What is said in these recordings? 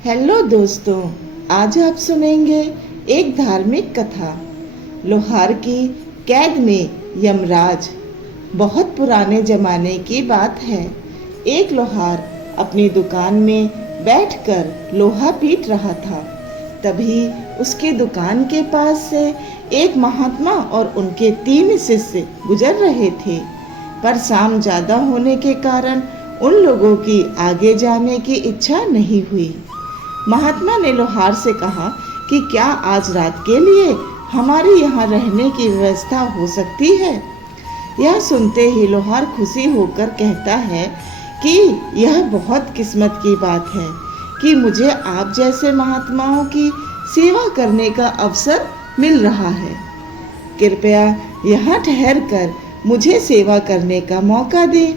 Hello दोस्तों, आज आप सुनेंगे एक धार्मिक कथा। लोहार की कैद में यमराज। बहुत पुराने जमाने की बात है। एक लोहार अपनी दुकान में बैठकर लोहा पीट रहा था। तभी उसकी दुकान के पास से एक महात्मा और उनके 3 शिष्य गुजर रहे थे, पर शाम ज्यादा होने के कारण उन लोगों की आगे जाने की इच्छा नहीं हुई। महात्मा ने लोहार से कहा कि क्या आज रात के लिए हमारे यहाँ रहने की व्यवस्था हो सकती है। यह सुनते ही लोहार खुशी होकर कहता है कि यह बहुत किस्मत की बात है कि मुझे आप जैसे महात्माओं की सेवा करने का अवसर मिल रहा है। कृपया यहाँ ठहर कर मुझे सेवा करने का मौका दें।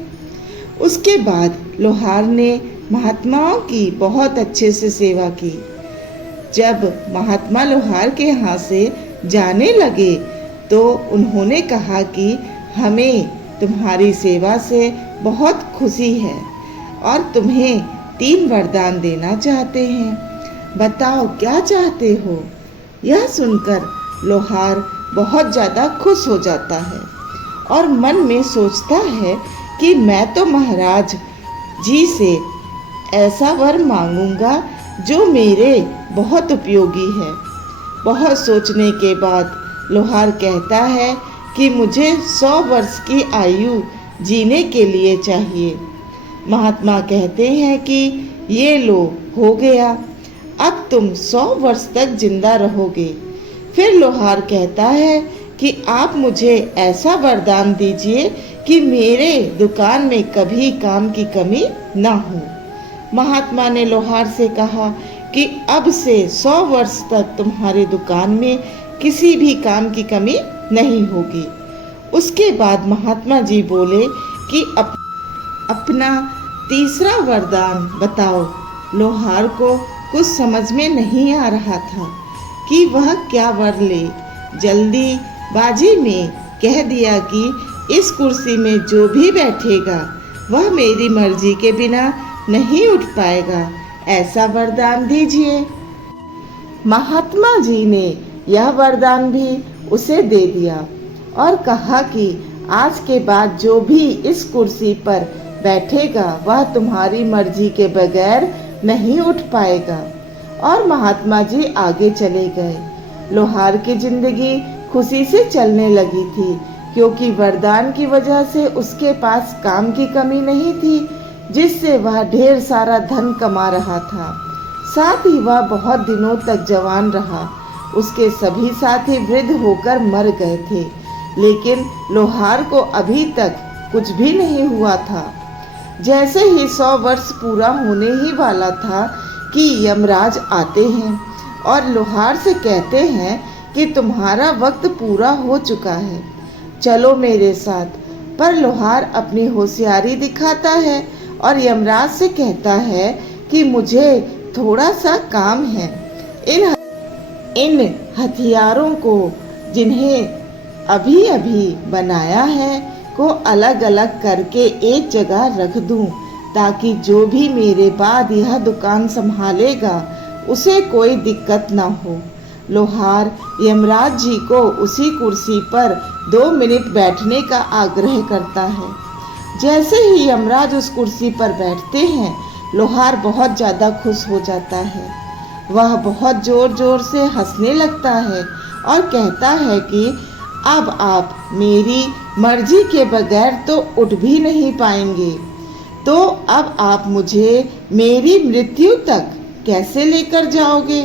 उसके बाद लोहार ने महात्माओं की बहुत अच्छे से सेवा की। जब महात्मा लोहार के यहाँ से जाने लगे तो उन्होंने कहा कि हमें तुम्हारी सेवा से बहुत खुशी है और तुम्हें 3 वरदान देना चाहते हैं। बताओ क्या चाहते हो। यह सुनकर लोहार बहुत ज़्यादा खुश हो जाता है और मन में सोचता है कि मैं तो महाराज जी से ऐसा वर मांगूंगा जो मेरे बहुत उपयोगी है। बहुत सोचने के बाद लोहार कहता है कि मुझे 100 वर्ष की आयु जीने के लिए चाहिए। महात्मा कहते हैं कि ये लो, हो गया, अब तुम 100 वर्ष तक जिंदा रहोगे। फिर लोहार कहता है कि आप मुझे ऐसा वरदान दीजिए कि मेरे दुकान में कभी काम की कमी ना हो। महात्मा ने लोहार से कहा कि अब से 100 वर्ष तक तुम्हारी दुकान में किसी भी काम की कमी नहीं होगी। उसके बाद महात्मा जी बोले कि अपना तीसरा वरदान बताओ। लोहार को कुछ समझ में नहीं आ रहा था कि वह क्या वर ले। जल्दी बाजी में कह दिया कि इस कुर्सी में जो भी बैठेगा वह मेरी मर्जी के बिना नहीं उठ पाएगा, ऐसा वरदान दीजिए। महात्मा जी ने यह वरदान भी उसे दे दिया और कहा कि आज के बाद जो भी इस कुर्सी पर बैठेगा वह तुम्हारी मर्जी के बगैर नहीं उठ पाएगा। और महात्मा जी आगे चले गए। लोहार की जिंदगी खुशी से चलने लगी थी, क्योंकि वरदान की वजह से उसके पास काम की कमी नहीं थी, जिससे वह ढेर सारा धन कमा रहा था। साथ ही वह बहुत दिनों तक जवान रहा। उसके सभी साथी वृद्ध होकर मर गए थे, लेकिन लोहार को अभी तक कुछ भी नहीं हुआ था। जैसे ही 100 वर्ष पूरा होने ही वाला था कि यमराज आते हैं और लोहार से कहते हैं कि तुम्हारा वक्त पूरा हो चुका है, चलो मेरे साथ। पर लोहार अपनी होशियारी दिखाता है और यमराज से कहता है कि मुझे थोड़ा सा काम है। इन हथियारों को जिन्हें अभी अभी बनाया है को अलग अलग करके एक जगह रख दूं, ताकि जो भी मेरे बाद यह दुकान संभालेगा उसे कोई दिक्कत ना हो। लोहार यमराज जी को उसी कुर्सी पर 2 मिनट बैठने का आग्रह करता है। जैसे ही यमराज उस कुर्सी पर बैठते हैं, लोहार बहुत ज़्यादा खुश हो जाता है। वह बहुत जोर जोर से हंसने लगता है और कहता है कि अब आप मेरी मर्जी के बगैर तो उठ भी नहीं पाएंगे, तो अब आप मुझे मेरी मृत्यु तक कैसे लेकर जाओगे।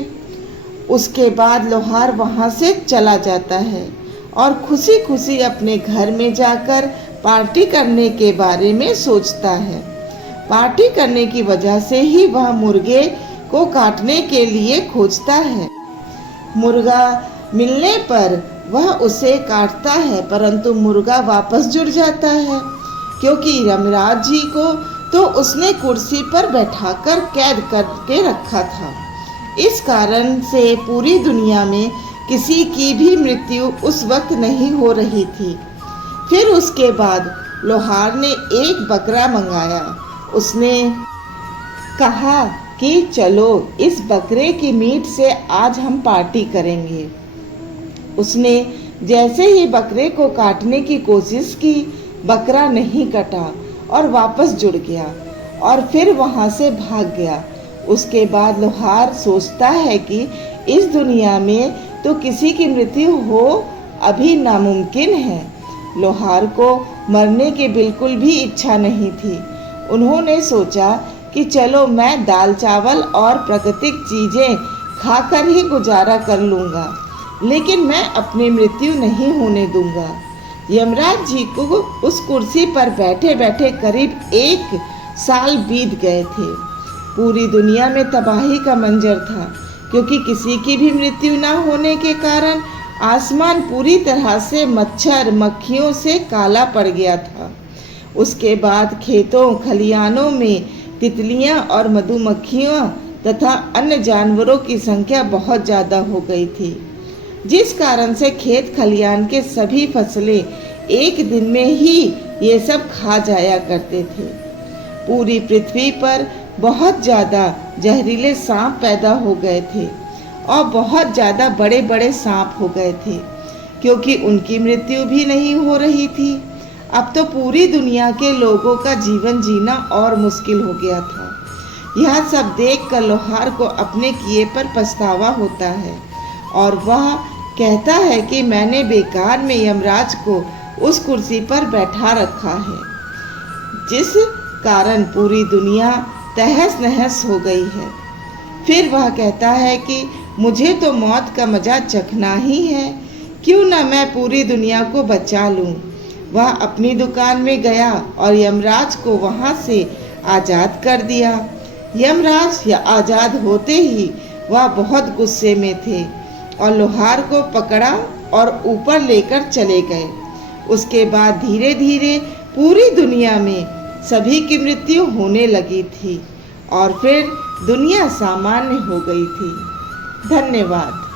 उसके बाद लोहार वहाँ से चला जाता है और खुशी खुशी अपने घर में जाकर पार्टी करने के बारे में सोचता है। पार्टी करने की वजह से ही वह मुर्गे को काटने के लिए खोजता है। मुर्गा मिलने पर वह उसे काटता है, परंतु मुर्गा वापस जुड़ जाता है, क्योंकि यमराज जी को तो उसने कुर्सी पर बैठाकर कैद करके रखा था। इस कारण से पूरी दुनिया में किसी की भी मृत्यु उस वक्त नहीं हो रही थी। फिर उसके बाद लोहार ने एक बकरा मंगाया। उसने कहा कि चलो इस बकरे की मीट से आज हम पार्टी करेंगे। उसने जैसे ही बकरे को काटने की कोशिश की, बकरा नहीं कटा और वापस जुड़ गया और फिर वहां से भाग गया। उसके बाद लोहार सोचता है कि इस दुनिया में तो किसी की मृत्यु हो अभी नामुमकिन है। लोहार को मरने की बिल्कुल भी इच्छा नहीं थी। उन्होंने सोचा कि चलो मैं दाल चावल और प्राकृतिक चीजें खाकर ही गुजारा कर लूँगा, लेकिन मैं अपनी मृत्यु नहीं होने दूंगा। यमराज जी को उस कुर्सी पर बैठे बैठे करीब 1 साल बीत गए थे। पूरी दुनिया में तबाही का मंजर था, क्योंकि किसी की भी मृत्यु न होने के कारण आसमान पूरी तरह से मच्छर मक्खियों से काला पड़ गया था। उसके बाद खेतों खलिहानों में तितलियां और मधुमक्खियां तथा अन्य जानवरों की संख्या बहुत ज़्यादा हो गई थी, जिस कारण से खेत खलिहान के सभी फसलें एक दिन में ही ये सब खा जाया करते थे। पूरी पृथ्वी पर बहुत ज़्यादा जहरीले सांप पैदा हो गए थे और बहुत ज़्यादा बड़े बड़े सांप हो गए थे, क्योंकि उनकी मृत्यु भी नहीं हो रही थी। अब तो पूरी दुनिया के लोगों का जीवन जीना और मुश्किल हो गया था। यह सब देखकर लोहार को अपने किए पर पछतावा होता है और वह कहता है कि मैंने बेकार में यमराज को उस कुर्सी पर बैठा रखा है, जिस कारण पूरी दुनिया तहस नहस हो गई है। फिर वह कहता है कि मुझे तो मौत का मजा चखना ही है, क्यों न मैं पूरी दुनिया को बचा लूं। वह अपनी दुकान में गया और यमराज को वहां से आज़ाद कर दिया। यमराज आज़ाद होते ही वह बहुत गुस्से में थे और लोहार को पकड़ा और ऊपर लेकर चले गए। उसके बाद धीरे धीरे पूरी दुनिया में सभी की मृत्यु होने लगी थी और फिर दुनिया सामान्य हो गई थी। धन्यवाद।